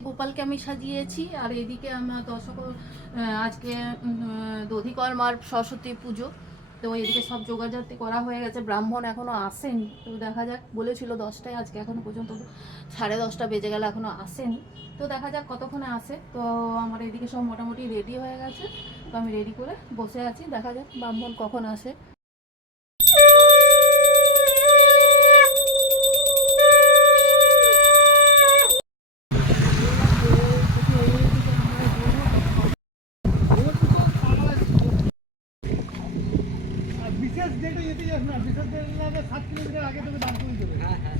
গোপালকে আমি সাজিয়েছি আর এদিকে আমার দশক আজকে দধিকর্মার সরস্বতী পুজো তো এদিকে সব যোগাযাতি করা হয়ে গেছে। ব্রাহ্মণ এখনও আসেনি। তো দেখা যাক, বলেছিল দশটায় আজকে এখনও পর্যন্ত সাড়ে দশটা বেজে গেল, এখনও আসেনি। তো দেখা যাক কতক্ষণে আসে। তো আমার এদিকে সব মোটামুটি রেডি হয়ে গেছে। তো আমি রেডি করে বসে আছি। দেখা যাক ব্রাহ্মণ কখন আসে। যেটা যেতে যাস না বিসর্জন সাত কিলোমিটার আগে তোকে দাম করে দেবে। হ্যাঁ, হ্যাঁ।